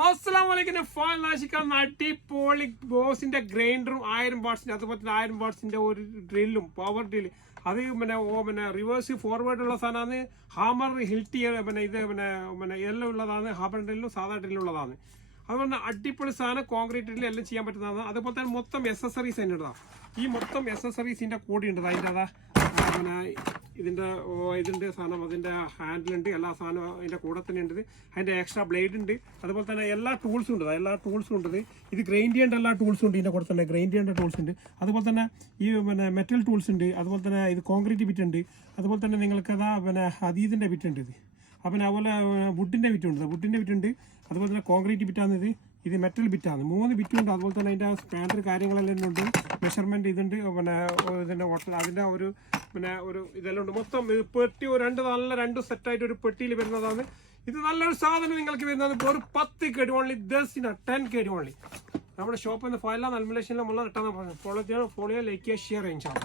അസ്സലാമലൈക്കും. അടിപൊളി ബോസിന്റെ ഗ്രൈൻഡറും 1000 വാട്ട്സിന്റെ അതുപോലെ തന്നെ 1000 വാട്ട്സിന്റെ ഒരു ഡ്രില്ലും പവർ ഡ്രില്ല് അത് പിന്നെ റിവേഴ്സ് ഫോർവേഡ് ഉള്ള സാധനമാണ്. ഹാമർ ഹിൽറ്റി ഇത് എല്ലാം ഉള്ളതാണ്. ഹാമർ ഡ്രില്ലും സാധാ ഡ്രില്ലും ഉള്ളതാണ്. അതുപോലെ അടിപൊളി സാധനം കോൺക്രീറ്റ് ഡ്രില്ല് എല്ലാം ചെയ്യാൻ പറ്റുന്നതാണ്. അതുപോലെ തന്നെ മൊത്തം എക്സസറീസ് തന്നെ ഉള്ളതാണ്. ഈ മൊത്തം എക്സസറീസിന്റെ കൂടി ഉണ്ട്. അതിൻ്റെ ഇതിന്റെ സാധനം അതിന്റെ ഹാൻഡിലുണ്ട്. എല്ലാ സാധനവും അതിന്റെ കൂടെ തന്നെ ഉണ്ട്. അതിന്റെ എക്സ്ട്രാ ബ്ലേഡ് ഉണ്ട്. അതുപോലെ തന്നെ എല്ലാ ടൂൾസും ഉണ്ട്. ഇത് ഗ്രൈൻഡ് ചെയ്യേണ്ട എല്ലാ ടൂൾസും ഉണ്ട്. ഇതിന്റെ കൂടെ തന്നെ ഗ്രൈൻഡ് ചെയ്യേണ്ട ടൂൾസ് ഉണ്ട്. അതുപോലെ തന്നെ ഈ മെറ്റൽ ടൂൾസ് ഉണ്ട്. അതുപോലെ തന്നെ ഇത് കോൺക്രീറ്റ് ബിറ്റ് ഉണ്ട്. അതുപോലെ തന്നെ നിങ്ങൾക്ക് അതീതിന്റെ ബിറ്റ് ഉണ്ട്. ഇത് അപ്പം അതുപോലെ വുഡിന്റെ ബിറ്റ് ഉണ്ട്. അതുപോലെ തന്നെ കോൺക്രീറ്റ് ബിറ്റാണ്. ഇത് മെറ്റൽ ബിറ്റാണ്. 3 ബിറ്റുണ്ട്. അതുപോലെ തന്നെ അതിന്റെ സ്പാൻഡർ കാര്യങ്ങളെല്ലാം ഉണ്ട്. മെഷർമെന്റ് ഇതുണ്ട്. ഇതിന്റെ അതിന്റെ ഒരു ഇതെല്ലാം ഉണ്ട്. മൊത്തം പെട്ടി രണ്ട് സെറ്റായിട്ട് ഒരു പെട്ടിയിൽ വരുന്നതാണ്. ഇത് നല്ലൊരു സാധനം നിങ്ങൾക്ക് വരുന്നത് ഒരു 10 KD ഓൺലി, 10 KD ഓൺലി. നമ്മുടെ ഷോപ്പിൽ നിന്ന് ഫയലാണ് അൽമിലേഷനിലും ഉള്ള ഫോളോ ചെയ്യാൻ ലൈക്ക് ചെയ്യുക, ഷെയർ ചെയ്യാം.